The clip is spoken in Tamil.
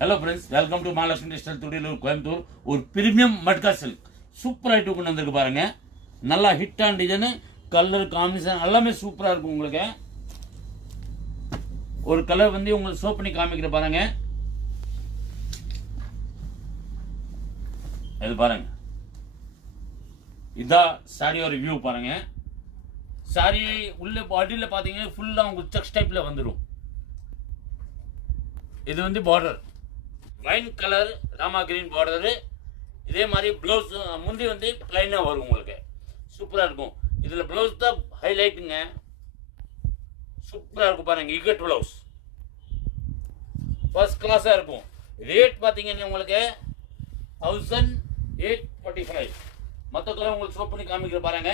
Hello friends, welcome to Mahalakshmi textile Thudiyalur Coimbatore. ஒரு premium matka silk super item கொண்டு வந்திருக்கு பாருங்க. நல்லா ஹிட்டான டிசைனு, கலர் காம்பினேஷன் எல்லாமே சூப்பராக இருக்கும். உங்களுக்கு ஒரு கலர் வந்து உங்களுக்கு ஷோ பண்ணி காமிக்கிற பாருங்க. இது பாருங்க, இதான் சாரியோட வியூ பாருங்க. சாரி உள்ள பாடியில் பார்த்தீங்கன்னா ஃபுல்லாக உங்களுக்கு செக்ஸ் டைப்பில் வந்துடும். இது வந்து border wine colour rama green border. இதே மாதிரி ப்ளவுஸ் முந்தி வந்து பிளைனாக வரும். உங்களுக்கு சூப்பராக இருக்கும். இதில் ப்ளவுஸ் தான் ஹைலைட்டுங்க. சூப்பராக இருக்கும் பாருங்க. இக்கட் ப்ளவுஸ் ஃபர்ஸ்ட் கிளாஸாக இருக்கும். ரேட் பார்த்தீங்கன்னா உங்களுக்கு 1845. மற்ற கலர் உங்களுக்கு ஷோ பண்ணி காமிக்கிற பாருங்க.